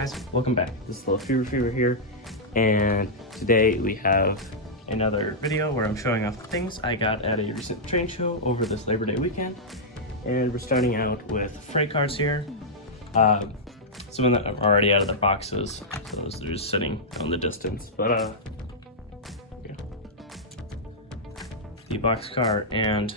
guys, welcome back. This is Little Fever here, and today we have another video where I'm showing off the things I got at a recent train show over this Labor Day weekend. And we're starting out with freight cars here. Some of them are already out of their boxes, so they're just sitting on the distance. But yeah. The boxcar and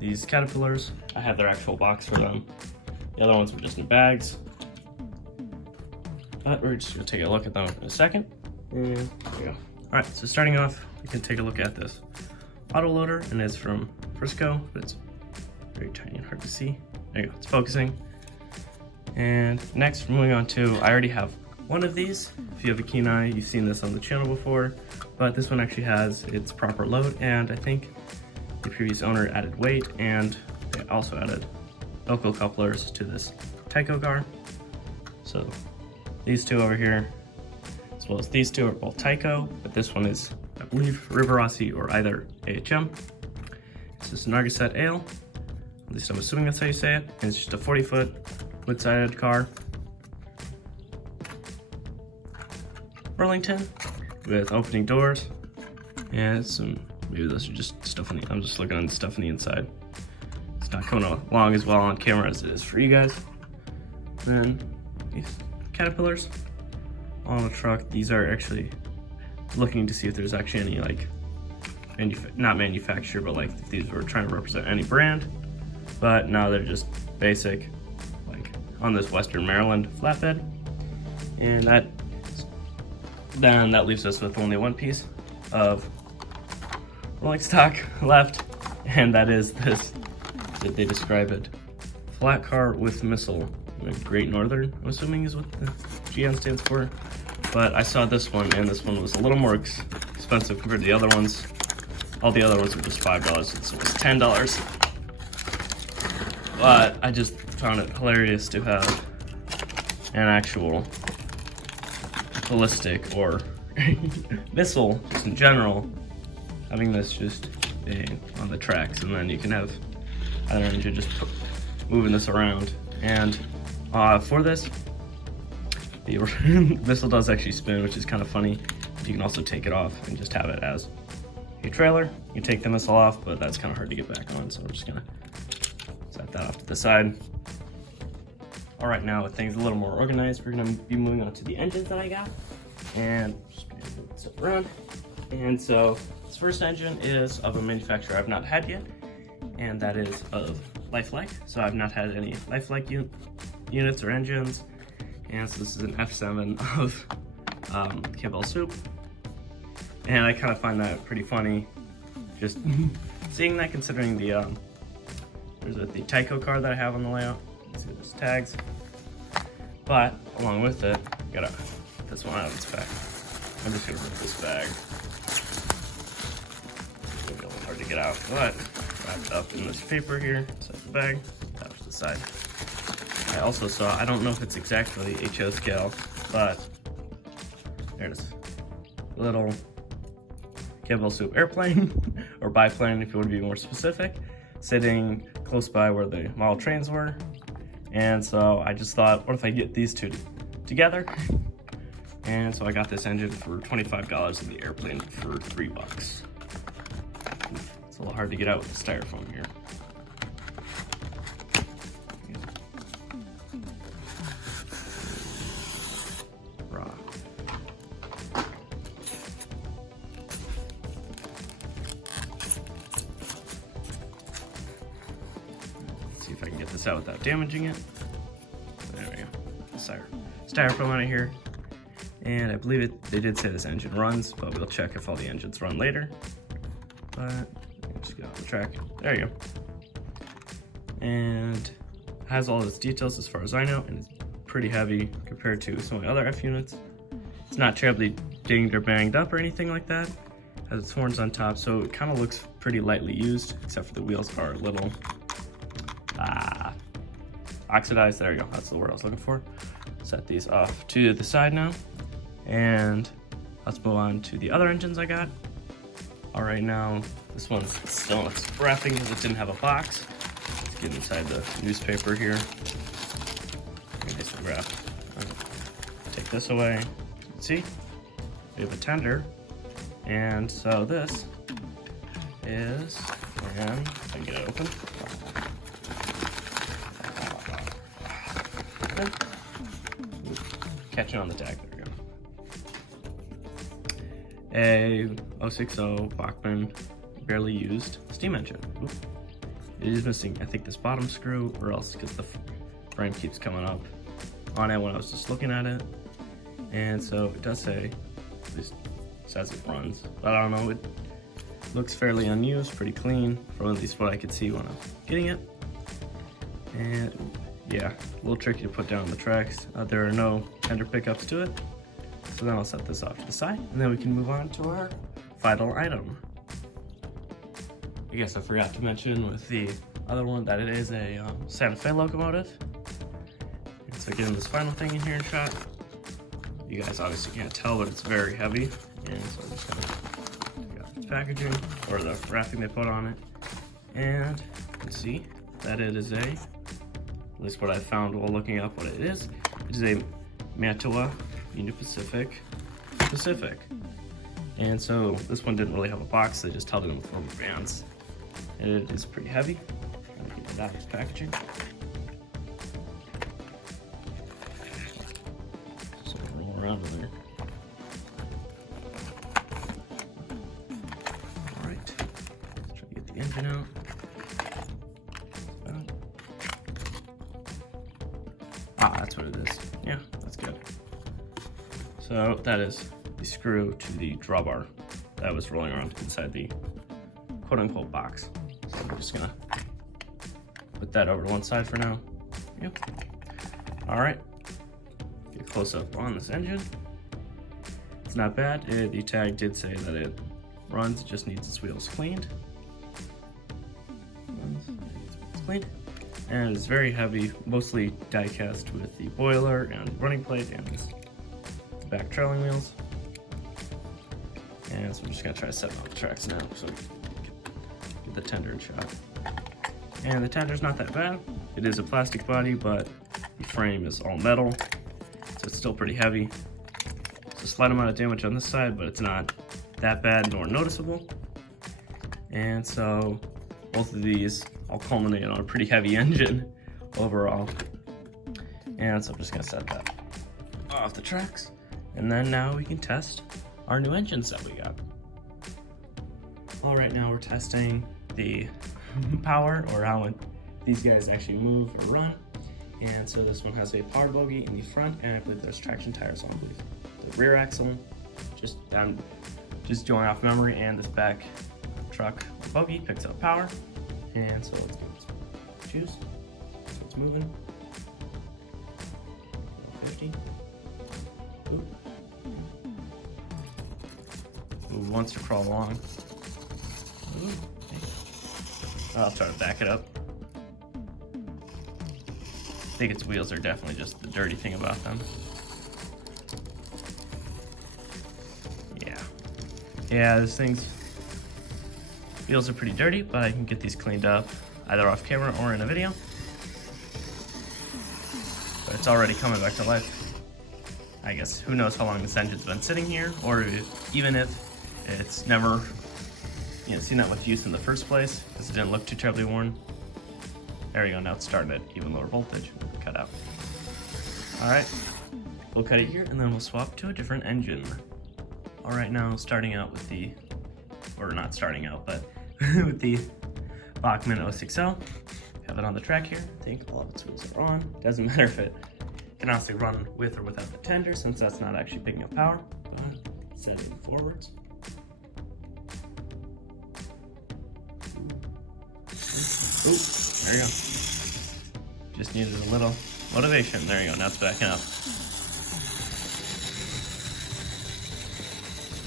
these caterpillars, I have their actual box for them. The other ones were just in bags. But we're just gonna take a look at them in a second. And there we go. All right, so starting off, we can take a look at this autoloader, and it's from Frisco, but it's very tiny and hard to see. There you go, it's focusing. And next, we're moving on to, I already have one of these. If you have a keen eye, you've seen this on the channel before, but this one actually has its proper load, and I think the previous owner added weight, and they also added local couplers to this Tyco car. So these two over here, as well as these two, are both Tyco, but this one is, I believe, Riverossi or either AHM. This is Narragansett Ale, at least I'm assuming that's how you say it, and it's just a 40-foot wood-sided car. Burlington, with opening doors, and some, maybe those are just stuff on the, I'm just looking at the stuff on the inside. It's not coming along as well on camera as it is for you guys. Then these caterpillars on the truck. These are actually looking to see if there's actually any like not manufacturer, but like if these were trying to represent any brand. But no, they're just basic, like on this Western Maryland flatbed. And that leaves us with only one piece of rolling stock left, and that is this, that they describe it, flat car with missile. Great Northern, I'm assuming is what the GN stands for. But I saw this one, and this one was a little more expensive compared to the other ones. All the other ones were just $5, this one was $10. But I just found it hilarious to have an actual ballistic or missile, just in general, having this just on the tracks, and then you can have, I don't know, you're just moving this around. And for this, the missile does actually spin, which is kind of funny. You can also take it off and just have it as a trailer. You can take the missile off, but that's kind of hard to get back on, so I'm just gonna set that off to the side. All right, now with things a little more organized, we're gonna be moving on to the engines that I got, and just gonna move this around. And so this first engine is of a manufacturer I've not had yet, and that is of Lifelike. So I've not had any Lifelike units or engines, and so this is an F7 of Campbells Soup, and I kind of find that pretty funny, just seeing that, considering the there's the Tyco car that I have on the layout. You can see there's tags, but along with it, gotta get this one out of its bag. I'm just gonna rip this bag. It's gonna be a little hard to get out, but wrapped up in this paper here, inside the bag, attached to the side. I also saw, I don't know if it's exactly HO scale, but there it is. A little Campbell's Soup airplane, or biplane if you want to be more specific, sitting close by where the model trains were. And so I just thought, what if I get these two together? And so I got this engine for $25 and the airplane for $3. It's a little hard to get out with the styrofoam here. Raw. Let's see if I can get this out without damaging it. There we go. Styrofoam out of here. And I believe they did say this engine runs, but we'll check if all the engines run later. But just get on the track. There you go. And has all its details as far as I know, and it's pretty heavy compared to some of the other F units. It's not terribly dinged or banged up or anything like that. Has its horns on top, so it kind of looks pretty lightly used, except for the wheels are a little oxidized. There you go, that's the word I was looking for. Set these off to the side now, and let's move on to the other engines I got. All right, now this one's still in its wrapping because it didn't have a box. Let's get inside the newspaper here. Maybe some wrap. take this away. See, we have a tender, and so this is, and I can get it open. Catching on the tag, there we go. A 060 Bachmann barely used steam engine. Ooh. It is missing, I think, this bottom screw, or else because the frame keeps coming up on it when I was just looking at it. And so it does say, at least says it runs, but I don't know, it looks fairly unused, pretty clean, from at least what I could see when I was getting it. And yeah, a little tricky to put down the tracks. There are no tender pickups to it. So then I'll set this off to the side, and then we can move on to our final item. I guess I forgot to mention with the other one that it is a Santa Fe locomotive. And so getting this final thing in here in shot. You guys obviously can't tell, but it's very heavy. And so I'm just gonna got its packaging, or the wrapping they put on it. And you can see that it is at least what I found while looking up what it is a Mantua Union Pacific. And so this one didn't really have a box, they just held it in the form of bands. And it is pretty heavy. I'm gonna get that packaging. So roll around in there. Alright, let's try to get the engine out. That's what it is. Yeah, that's good. So that is the screw to the drawbar that was rolling around inside the quote-unquote box. So I'm just gonna put that over to one side for now. Yep. All right. Get close up on this engine. It's not bad. The tag did say that it runs. It just needs its wheels cleaned. It's cleaned. And it's very heavy, mostly die cast with the boiler and running plate and this back trailing wheels. And so I'm just gonna try to set up the tracks now so we can get the tender in shot. And the tender's not that bad. It is a plastic body, but the frame is all metal, so it's still pretty heavy. It's a slight amount of damage on this side, but it's not that bad nor noticeable. And so both of these all culminate on a pretty heavy engine overall. And so I'm just gonna set that off the tracks. And then now we can test our new engines that we got. All right, now we're testing the power, or how these guys actually move or run. And so this one has a power bogie in the front, and I believe there's traction tires on, I believe. The rear axle, just going off memory, and this back truck bogie picks up power. And so let's give it some juice. So it's moving. 50. Ooh. Move once to crawl along. Ooh. Okay. I'll try to back it up. I think its wheels are definitely just the dirty thing about them. Yeah, this thing's wheels are pretty dirty, but I can get these cleaned up either off camera or in a video. But it's already coming back to life. I guess who knows how long this engine's been sitting here, or even if it's never seen that much use in the first place, because it didn't look too terribly worn. There we go, now it's starting at even lower voltage. Cut out. Alright, we'll cut it here and then we'll swap to a different engine. Alright, now starting out with the, or not starting out, but with the Bachmann 060. Have it on the track here. I think all of its wheels are on. Doesn't matter if it can also run with or without the tender, since that's not actually picking up power. But set it forwards. Ooh, there you go. Just needed a little motivation. There you go, now it's backing up.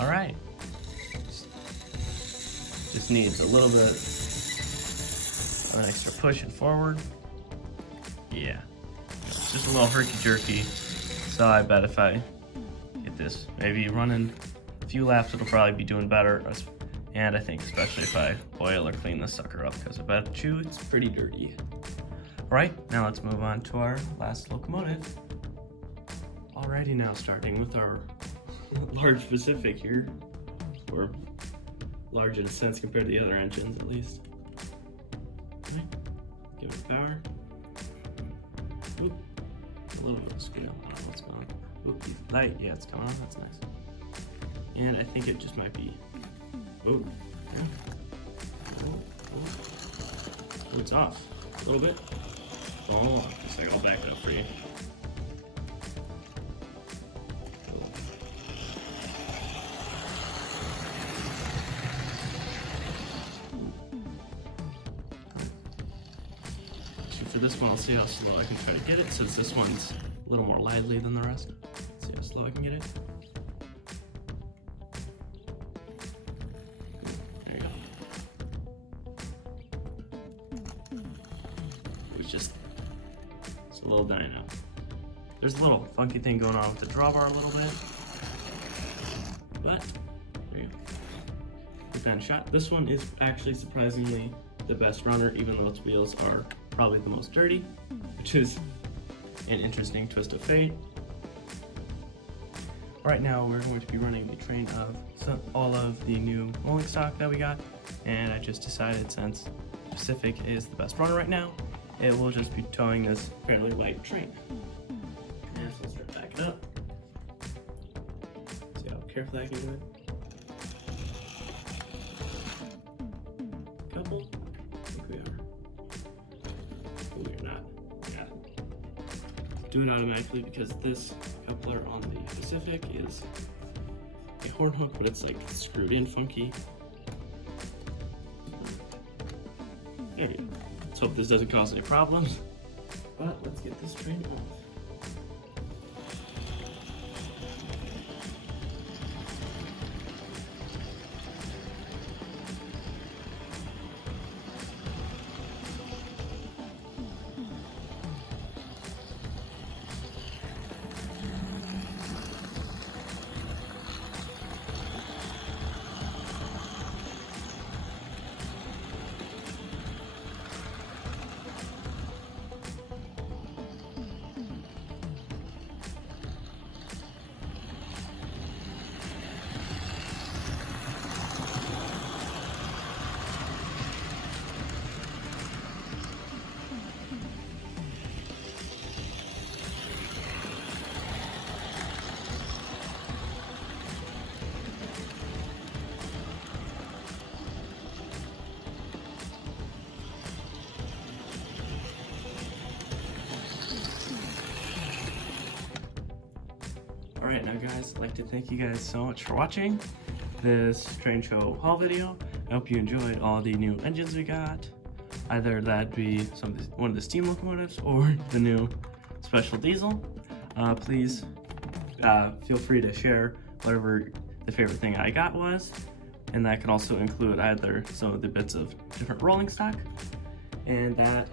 All right. Just needs a little bit of an extra push and forward. Yeah, it's just a little herky-jerky. So I bet if I get this maybe running a few laps, it'll probably be doing better. And I think especially if I boil or clean this sucker up, because I bet you it's pretty dirty. All right, now let's move on to our last locomotive. Alrighty, now starting with our large Pacific here, or large in a sense compared to the other engines at least. Okay. Give it power. Oop. A little bit of scale. I don't know what's going on. Oop, light. Yeah, it's coming on. That's nice. And I think it just might be. Oh. Yeah. Oh, it's off a little bit. Oh, just like I'll back it up for you. For this one, I'll see how slow I can try to get it, since this one's a little more lively than the rest. Let's see how slow I can get it. There you go. It's a little dyno. There's a little funky thing going on with the drawbar a little bit, but there you go. Put that in shot. This one is actually surprisingly the best runner, even though its wheels are probably the most dirty, which is an interesting twist of fate. Right now we're going to be running the train of all of the new rolling stock that we got, and I just decided, since Pacific is the best runner right now, it will just be towing this fairly light train. And so let's start backing up. See how carefully I can do it. Couple. I think we are. We're not. Yeah. Do it automatically because this coupler on the Pacific is a horn hook, but it's like screwed in funky. There you go. Let's hope this doesn't cause any problems. But let's get this train off. Alright, now guys, I'd like to thank you guys so much for watching this train show haul video. I hope you enjoyed all the new engines we got. Either that be one of the steam locomotives or the new special diesel. Please feel free to share whatever the favorite thing I got was, and that can also include either some of the bits of different rolling stock, and that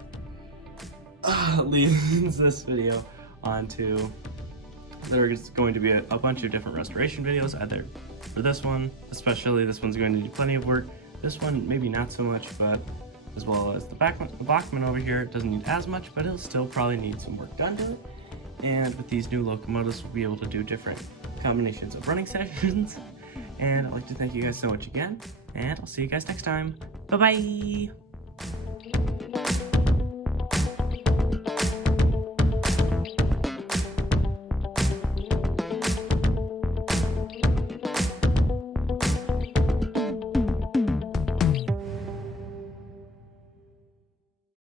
leads this video onto there's going to be a bunch of different restoration videos, either for this one, especially this one's going to need plenty of work. This one, maybe not so much, but as well as the Bachmann over here, it doesn't need as much, but it'll still probably need some work done to it. And with these new locomotives, we'll be able to do different combinations of running sessions. And I'd like to thank you guys so much again, and I'll see you guys next time. Bye-bye!